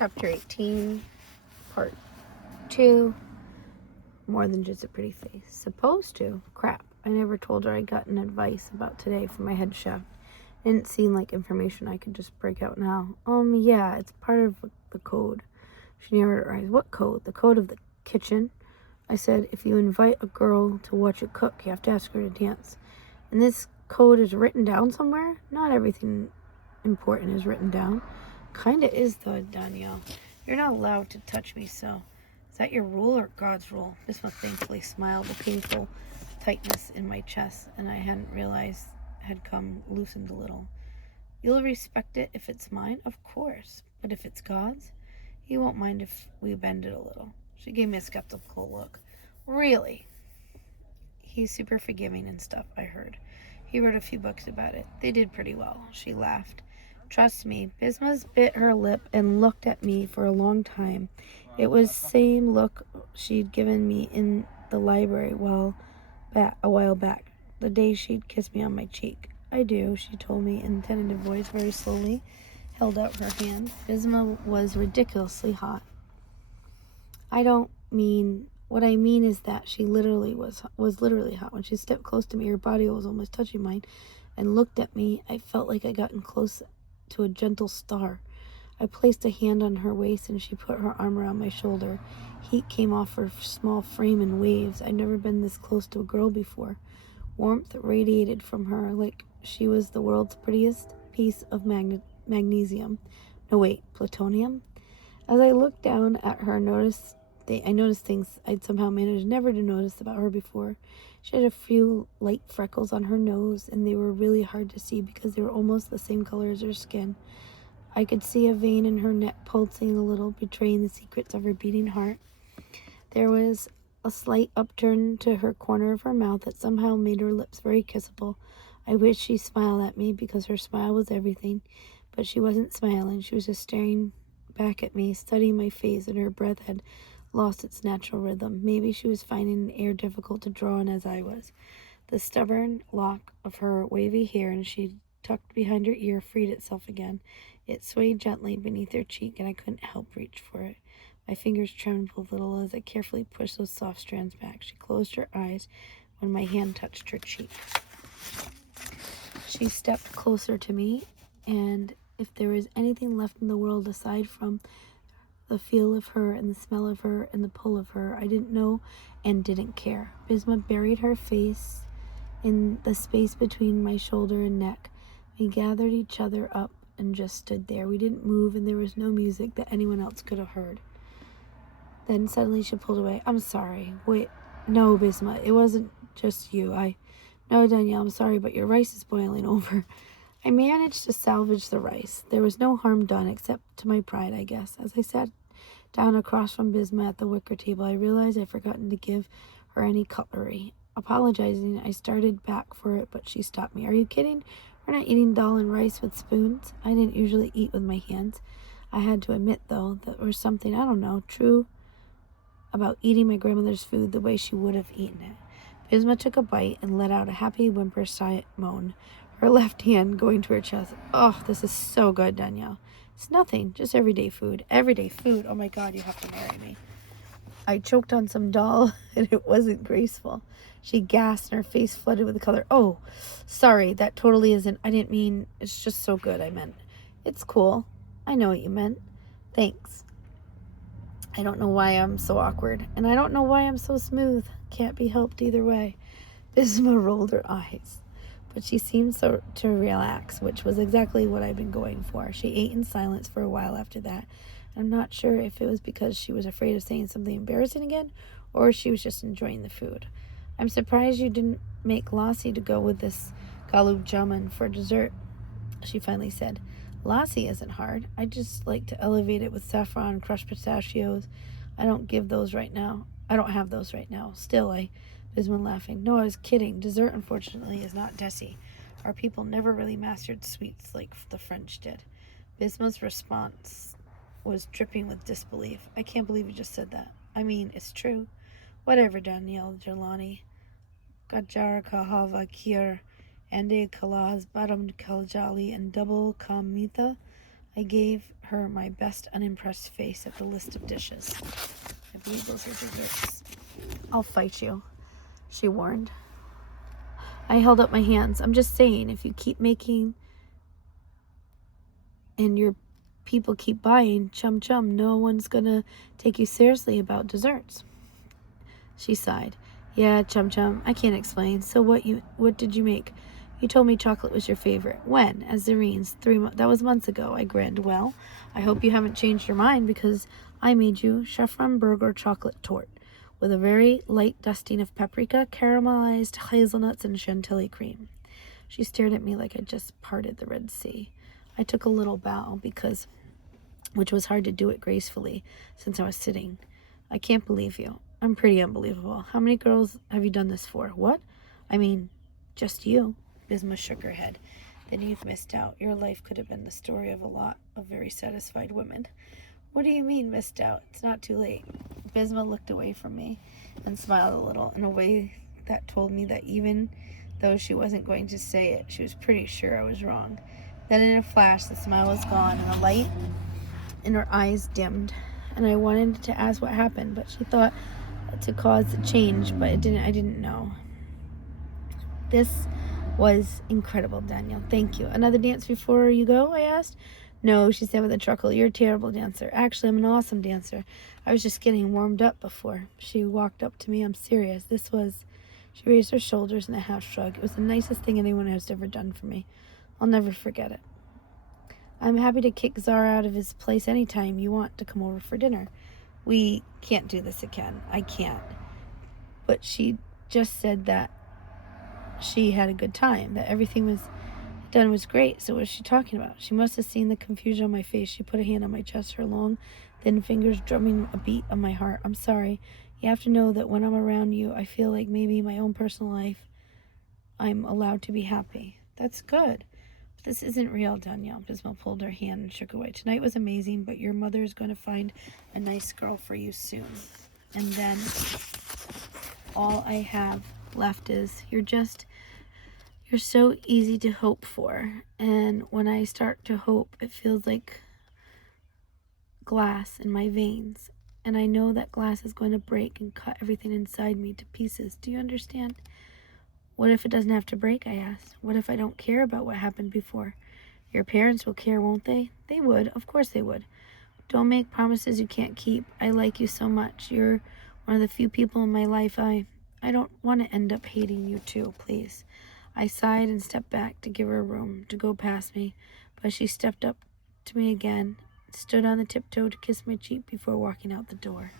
Chapter 18, Part 2, More Than Just a Pretty Face. Supposed to? Crap. I never told her I got an advice about today from my head chef. It didn't seem like information I could just break out now. Yeah, it's part of the code. She narrowed her eyes. What code? The code of the kitchen? I said, if you invite a girl to watch you cook, you have to ask her to dance. And this code is written down somewhere? Not everything important is written down. Kinda is, though, Danielle. You're not allowed to touch me, so. Is that your rule or God's rule? Bismuth thankfully smiled. The painful tightness in my chest, and I hadn't realized had come loosened a little. You'll respect it if it's mine? Of course. But if it's God's? He won't mind if we bend it a little. She gave me a skeptical look. Really? He's super forgiving and stuff, I heard. He wrote a few books about it. They did pretty well. She laughed. Trust me, Bismuth bit her lip and looked at me for a long time. It was the same look she'd given me in the library a while back, the day she'd kissed me on my cheek. I do, she told me in a tentative voice, very slowly, held out her hand. Bismuth was ridiculously hot. What I mean is that she literally was literally hot. When she stepped close to me, her body was almost touching mine, and looked at me. I felt like I'd gotten close to a gentle star. I placed a hand on her waist, and she put her arm around my shoulder. Heat came off her small frame in waves. I'd never been this close to a girl before. Warmth radiated from her like she was the world's prettiest piece of magnesium. No, wait, plutonium? As I looked down at her, I noticed things I'd somehow managed never to notice about her before. She had a few light freckles on her nose, and they were really hard to see because they were almost the same color as her skin. I could see a vein in her neck pulsing a little, betraying the secrets of her beating heart. There was a slight upturn to her corner of her mouth that somehow made her lips very kissable. I wished she smiled at me because her smile was everything, but she wasn't smiling. She was just staring back at me, studying my face, and her breath had lost its natural rhythm. Maybe she was finding the air difficult to draw in as I was. The stubborn lock of her wavy hair, and she tucked behind her ear, freed itself again. It swayed gently beneath her cheek, and I couldn't help reach for it. My fingers trembled a little as I carefully pushed those soft strands back. She closed her eyes when my hand touched her cheek. She stepped closer to me, and if there was anything left in the world aside from the feel of her and the smell of her and the pull of her, I didn't know and didn't care. Bismuth buried her face in the space between my shoulder and neck. We gathered each other up and just stood there. We didn't move, and there was no music that anyone else could have heard. Then suddenly she pulled away. I'm sorry. Wait, no, Bismuth, it wasn't just you. No, Danielle, I'm sorry, but your rice is boiling over. I managed to salvage the rice. There was no harm done, except to my pride, I guess. As I sat down across from Bismuth at the wicker table, I realized I'd forgotten to give her any cutlery. Apologizing, I started back for it, but she stopped me. Are you kidding? We're not eating dal and rice with spoons. I didn't usually eat with my hands. I had to admit, though, that there was something, I don't know, true about eating my grandmother's food the way she would have eaten it. Bismuth took a bite and let out a happy whimper moan, her left hand going to her chest. Oh, this is so good, Danielle. It's nothing, just everyday food. Everyday food. Oh my God, you have to marry me. I choked on some dal, and it wasn't graceful. She gasped, and her face flooded with color. Oh, sorry, that totally isn't. I didn't mean, it's just so good, I meant. It's cool. I know what you meant. Thanks. I don't know why I'm so awkward, and I don't know why I'm so smooth. Can't be helped either way. Bismuth rolled her eyes, but she seemed to relax, which was exactly what I'd been going for. She ate in silence for a while after that. I'm not sure if it was because she was afraid of saying something embarrassing again, or she was just enjoying the food. I'm surprised you didn't make lassi to go with this gulab jamun for dessert, she finally said. Lassi isn't hard. I just like to elevate it with saffron, crushed pistachios. I don't have those right now. Still, Bismuth laughing. No, I was kidding. Dessert, unfortunately, is not desi. Our people never really mastered sweets like the French did. Bismuth's response was dripping with disbelief. I can't believe you just said that. I mean, it's true. Whatever, Danielle Jelani. Gajar kahava kir, ande kalaz, badam kaljali, and double kamitha. I gave her my best unimpressed face at the list of dishes. I believe those are desserts. I'll fight you, she warned. I held up my hands. I'm just saying, if you keep making and your people keep buying chum chum, no one's gonna take you seriously about desserts. She sighed. Yeah, chum chum. I can't explain. So what did you make? You told me chocolate was your favorite. When? As Zarene's 3 months. That was months ago. I grinned. Well, I hope you haven't changed your mind, because I made you Chevron Burger chocolate torte with a very light dusting of paprika, caramelized hazelnuts, and chantilly cream. She stared at me like I'd just parted the Red Sea. I took a little bow, which was hard to do it gracefully since I was sitting. I can't believe you. I'm pretty unbelievable. How many girls have you done this for? What? I mean, just you. Bisma shook her head. Then you've missed out. Your life could have been the story of a lot of very satisfied women. What do you mean, missed out? It's not too late. Bisma looked away from me and smiled a little in a way that told me that even though she wasn't going to say it, she was pretty sure I was wrong. Then in a flash, the smile was gone and the light in her eyes dimmed, and I wanted to ask what happened, but she thought to cause the change, but I didn't know. This was incredible, Daniel. Thank you. Another dance before you go? I asked. No, she said with a chuckle. You're a terrible dancer. Actually, I'm an awesome dancer. I was just getting warmed up before. She walked up to me. I'm serious. She raised her shoulders in a half shrug. It was the nicest thing anyone has ever done for me. I'll never forget it. I'm happy to kick Zara out of his place anytime you want to come over for dinner. We can't do this again. I can't. But she just said that she had a good time, that everything was done was great. So what was she talking about? She must have seen the confusion on my face. She put a hand on my chest, her long, thin fingers drumming a beat on my heart. I'm sorry. You have to know that when I'm around you, I feel like maybe my own personal life, I'm allowed to be happy. That's good. But this isn't real, Danielle. Bisma pulled her hand and shook away. Tonight was amazing, but your mother is going to find a nice girl for you soon. And then all I have left is you're so easy to hope for. And when I start to hope, it feels like glass in my veins. And I know that glass is going to break and cut everything inside me to pieces. Do you understand? What if it doesn't have to break, I asked. What if I don't care about what happened before? Your parents will care, won't they? They would. Of course they would. Don't make promises you can't keep. I like you so much. You're one of the few people in my life I don't want to end up hating you too, please. I sighed and stepped back to give her room to go past me, but she stepped up to me again, stood on the tiptoe to kiss my cheek before walking out the door.